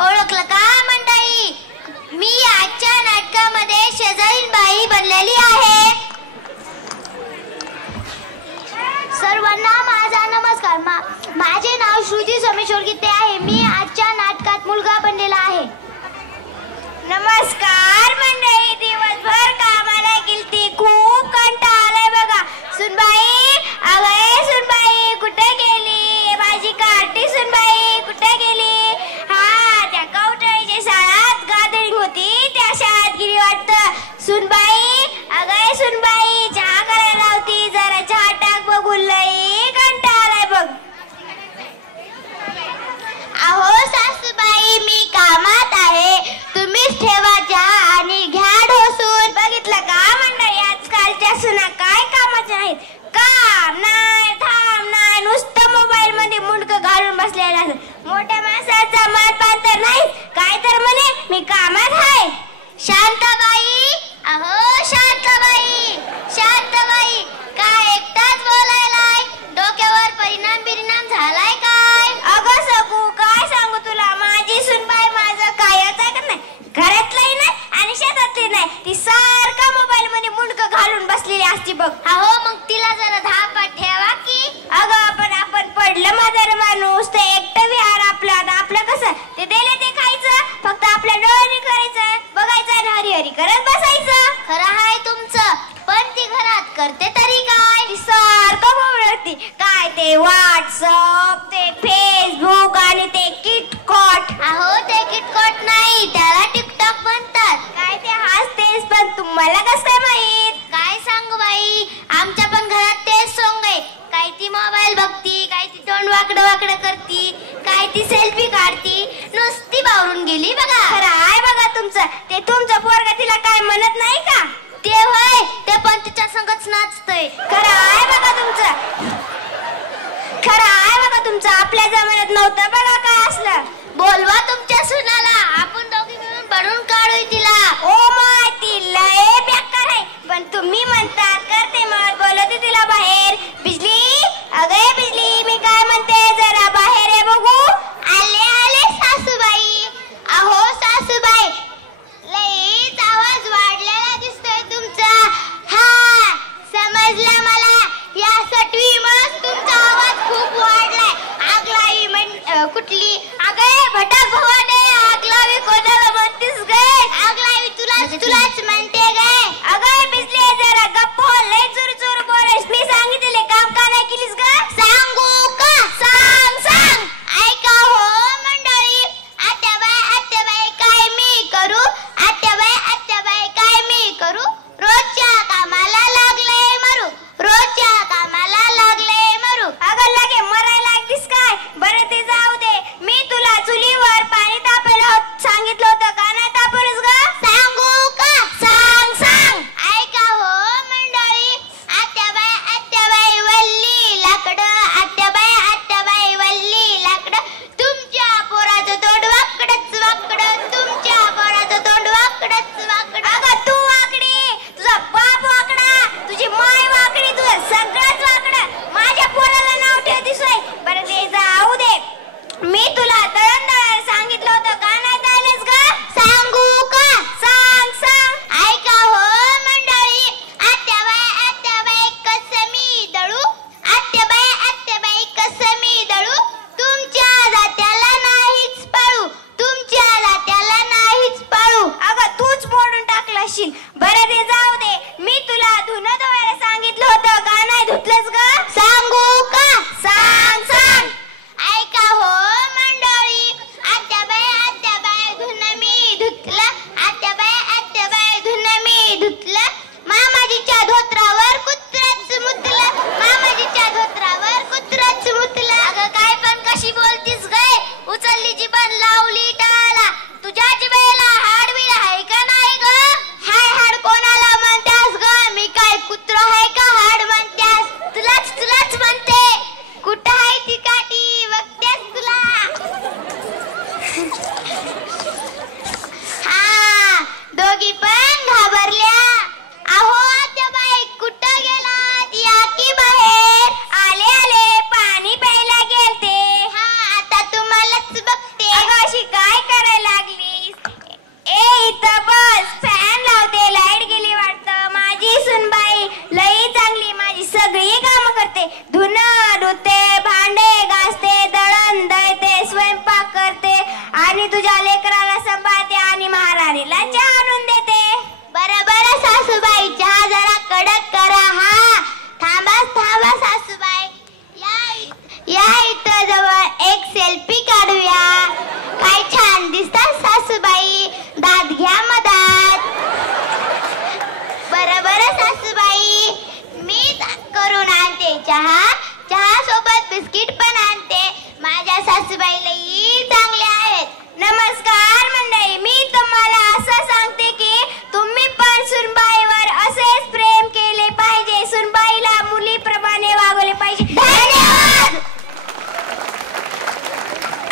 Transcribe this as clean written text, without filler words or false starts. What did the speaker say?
ओळखलं का मंडळी? मी आजच्या नाटकामध्ये शेजारीबाई बनलेली आहे. सर्वांना माझा नमस्कार. माझे नाव श्रुती सोमेश्वर गीते आहे. मी आजच्या नाटकात मुलगा बनलेला आहे. नमस्कार मंडळी. दिवसभर कामाला गेलती, खूप कंटाळा आलाय बघा. सुनबाई, अगं सुनबाई कुठे गेली? माझी कार्टी सुनबाई कुठे गेली? हा, त्या कवटळीच्या शाळेत गादरिंग होती, त्या शाळेत गेली वाटतं. सुनबाई, अगं सुनबाई चहा करायला होती, जरा चहा टाक बघू, लई कंटाळा आलाय बघ. अहो सासूबाई, मी कामात आहे, तुम्हीच ठेवा चहा आणि घ्या ढोसून. बघितलं का मंडळी, आजकालच्या सुना काय कामाच्या आहेत? काम नाही, थांब नाही, नुसतं मोबाईल मध्ये मुंडकं घालून बसलेला. मोठ्या माणसाचा मानपान तर नाही, काय तर म्हणे मी कामात आहे. शांताबाई, अहो शांताबाई, शांताबाई काय एकटाच बोलायलाय? डोक्यावर परिणाम झालाय काय? अगं सकू, काय सांगू तुला, माझी सुनबाई माझं कायच ऐकत नाही, घरातलंही नाही आणि शेतातली नाही. ती सारखा मोबाईल मध्ये मुंडकं घालून बसलेली असती बघ. अहो मग तिला जरा धापात ठेवा की. अगं पण आपण पडलं म्हातारं माणूस, ते एकटं विहार आपलं. आपलं कसं, ते दिले ते खायचं, फक्त आपल्या डोळ्याने करायचं, बघायचं आणि हरी हरी करत बसायचं. खरं आहे तुमचं, पण ती घरात करते तरी काय? ती सारखं बोलती काय, ते व्हॉट्सअप, ते फेसबुक आणि ते किटकॉट. अहो ते किटकॉट नाही, त्याला टिकटॉक म्हणतात. काय ते हसतेस, पण तुम्हाला कसं काय माहित? काय सांगू बाई, आमच्या पण घरात तेच सोंग आहे. काय ती मोबाईल बघती, काय ती तोंड वाकडं वाकडं करती, काय ती सेल्फी काढती, नुसती बावरून गेली बघा. खरं आहे बघा तुमचं. ते तुमचं पोरगा तिला काय म्हणत नाही का? ते होय, ते पण तिच्या संगच नाचतय. खरं आहे बघा तुमचं, खरं आहे बघा तुमचं. आपल्या जमान्यात नव्हतं बघा काय असलं. बोलवा तुमच्या सुनाला, आपण दोघी मिळून बनवून काढू तिला. ओ माय, ती लय बेकार आहे, पण तुम्ही म्हणतात करते मग बोलवते तिला बाहेर. बिजली, अगे बिजली, मी काय म्हणते, जरा बाहेर ये बघू. आले आले सासूबाई. अहो सासूबाई, लईच आवाज वाढलेला दिसतोय तुमचा. हा समजलं मला, या सटवी मग तुमचा आवाज खूप वाढलाय. आगलाई कुठली